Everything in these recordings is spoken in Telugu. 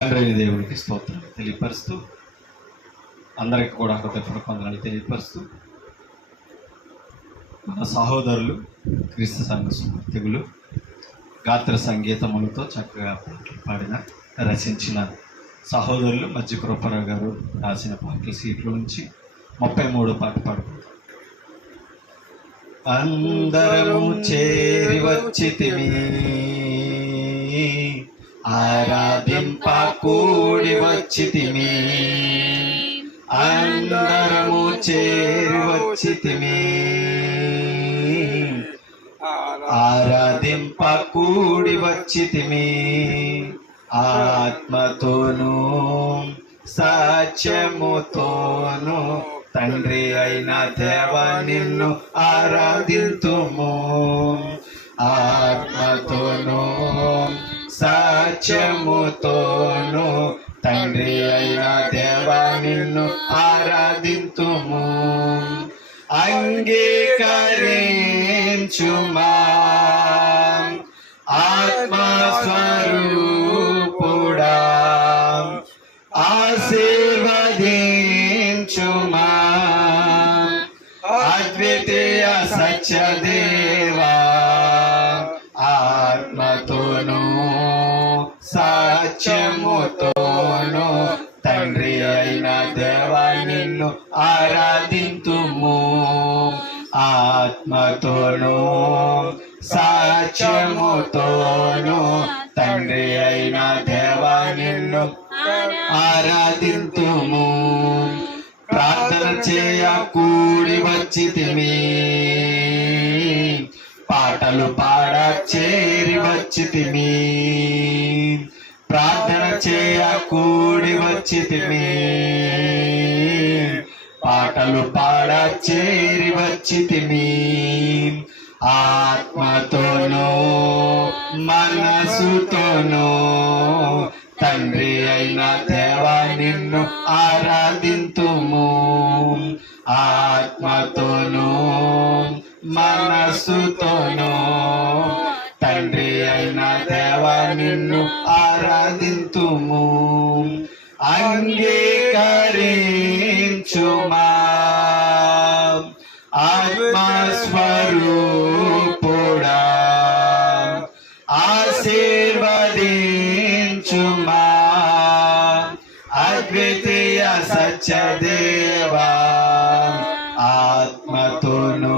తండ్రి దేవుడికి స్తోత్రం తెలియపరుస్తూ అందరికి కూడా హృదయపూర్వక వందనాలు తెలియపరుస్తూ మన సహోదరులు క్రీస్తు సంఘ సుమూర్తిగులు గాత్ర సంగీతములతో చక్కగా పాటలు పాడిన రచించిన సహోదరులు మధ్య కృపారావు గారు రాసిన పాటల సీట్లో నుంచి 33 పాట పాడుకుంటాం. అందరము చేరి వచ్చితిమి ఆరాధింప కూడి వచ్చితిమి, అందరము చేరి వచ్చితిమి ఆరాధింప కూడి వచ్చితిమి, ఆత్మతోనూ సత్యముతోనూ తండ్రి అయిన దేవా నిన్ను ఆరాధింతుము, ఆత్మతోనూ సత్యముతోనూ తండ్రి అయిన దేవా నిన్ను ఆరాధింతుము, అంగీకరించుమా ఆత్మస్వరూపుడా, ఆశీర్వదించుమా అద్వితీయ సత్యదేవా, ఆత్మతోనూ సత్యముతోనూ తండ్రి అయిన దేవా నిన్ను ఆరాధింతుము, ఆత్మతోనూ సత్యముతోనూ తండ్రి అయిన దేవా నిన్ను ఆరాధింతుము, ప్రార్థన చేయ కూడి వచ్చితిమి పాటలు పాడ చేరి వచ్చితిమి, ప్రార్థన చేయ కూడి వచ్చితిమి పాటలు పాడ చేరి వచ్చితిమి, ఆత్మతోనూ మనసుతోనూ తండ్రి అయిన దేవా నిన్ను ఆరాధింతుము, ఆత్మతోనూ మనసుతోనూ తండ్రి అయిన దేవా నిన్ను ఆరాధింతుము, అంగీకరించుమా ఆత్మస్వరూపుడా, ఆశీర్వదించుమా అద్వితీయ సత్యదేవా, ఆత్మతోనూ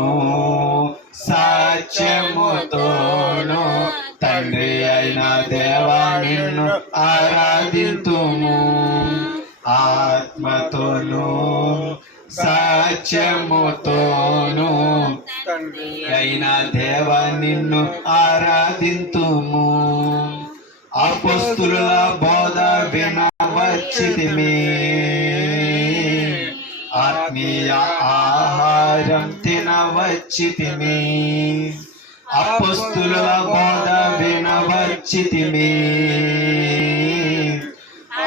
సత్యముతోనూ తండ్రి అయిన దేవా నిన్ను ఆరాధింతుము, ఆత్మతోనూ సత్యముతోనూ తండ్రి అయిన దేవా నిన్ను ఆరాధింతుము, అపొస్తలుల బోధ వినవచ్చితిమి ఆత్మీయ ఆహారం తినవచ్చితిమి, అపొస్తలుల బోధ వినవచ్చితిమి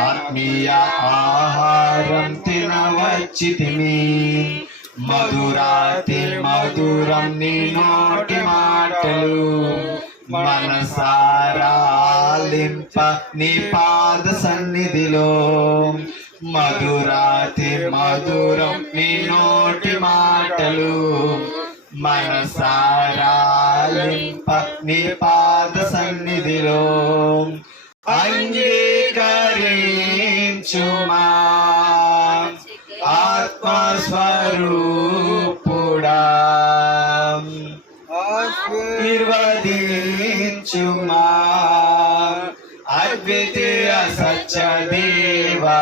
ఆత్మీయ ఆహారం తినవచ్చితిమి, మధురాతి మధురం నీ నోటి మాటలు మనసారా ఆలింప నీ పాద సన్నిధిలో, మధురాతి మధురం నీ నోటి మాటలు మనసారా ఆలింప నీ పాద సన్నిధిలో, అంగీకరించుమా ఆత్మస్వరూపుడా, ఆశీర్వదించుమా అద్వితీయ సత్యదేవా,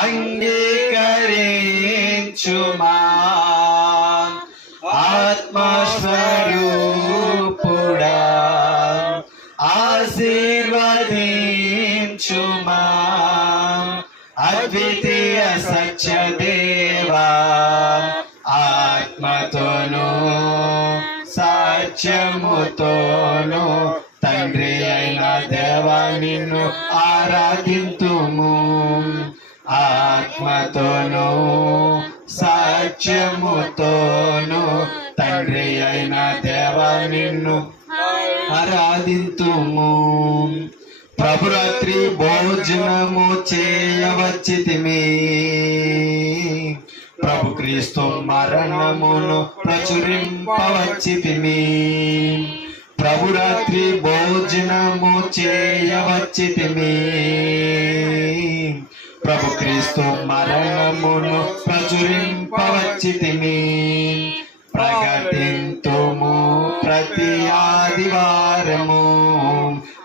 అంగీకరించుమా ఆత్మస్వరూపుడా, ఆశీర్వదించుమా అద్వితీయ సత్యదేవా, ఆత్మతోనూ సత్యముతోనూ తండ్రి అయిన దేవా నిన్ను ఆరాధింతుము, ఆత్మతోనూ సత్యముతోనూ తండ్రి అయిన దేవా నిన్ను ఆరాధింతుము, ప్రభురాత్రి భోజనము చేయవచ్చితిమి. ప్రభు క్రీస్తు మరణమును ప్రచురింపవచ్చితిమి. ప్రభురాత్రి భోజనము చేయవచ్చితిమి. ప్రభు క్రీస్తు మరణమును ప్రచురింపవచ్చితిమి. ప్రకటింతుము ప్రతి ఆదివారము,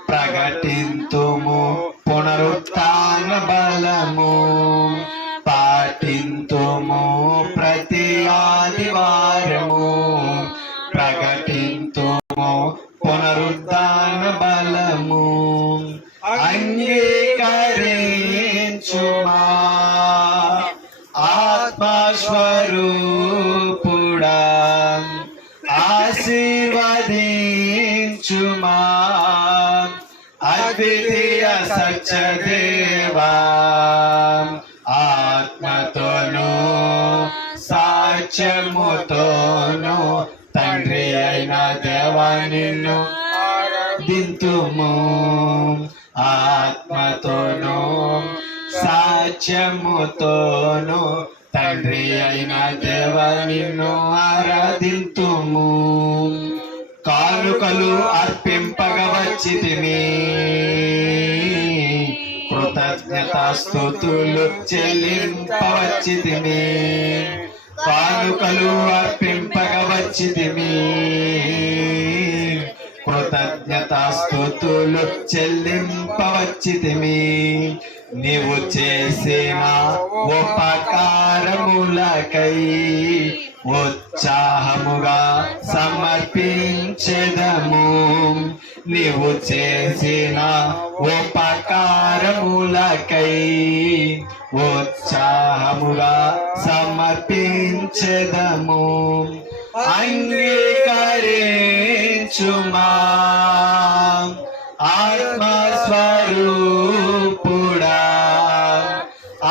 ప్రకటింతుము పునరుత్థాన బలము. పాటింతుము ప్రతి ఆదివారము, ప్రకటింతుము పునరుత్థాన బలము. అంగీకరించుమా ఆత్మస్వరూపుడా, ఆశీర్వదించుమా అద్వితీయ సత్యదేవా. ఆత్మతోను సాక్ష్యముతోను తండ్రి అయిన దేవా నిన్ను ఆరాధింతుము. ఆత్మతోను సాక్ష్యముతోను తండ్రి అయిన దేవా నిన్ను ఆరాధింతుము. కానుకలు అర్పింపగవచ్చితిమి, కృతజ్ఞతాస్తుతులు చెల్లింపవచ్చితిమి. కానుకలు అర్పింపగవచ్చితిమి, కృతజ్ఞతాస్తుతులు చెల్లింపవచ్చితిమి. నీవు చేసిన ఉపకారములకై ఉత్సాహముగా సమర్పించెదము. నీవు చేసిన ఉపకారములకై ఉత్సాహముగా సమర్పించెదము. అంగీకరించుమా ఆత్మస్వరూపుడా,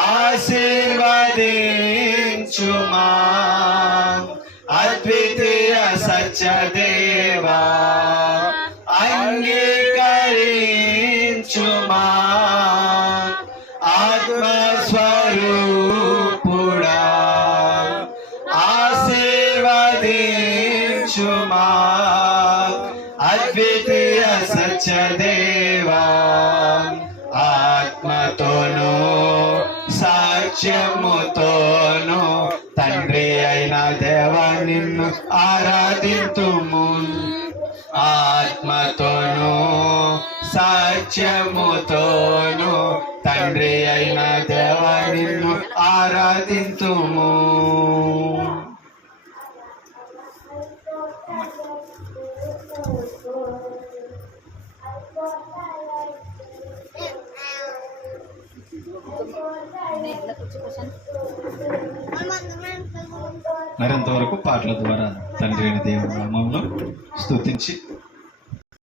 ఆశీర్వదించుమా అద్వితీయ సత్యదేవా. అంగీకరించుమా ఆత్మస్వరూపుడా, ఆశీర్వదించుమా అద్వితీయ సత్యదేవా. ఆత్మతోను సాక్ష్యముతోను తండ్రి అయిన దేవా నిన్ను ఆరాధింతుము. ఆత్మతోను సాక్ష్యముతోను తండ్రి అయిన దేవా నిన్ను ఆరాధింతుము. మరింతవరకు పాటల ద్వారా తండ్రి అయిన దేవుని నామములో స్తుతించి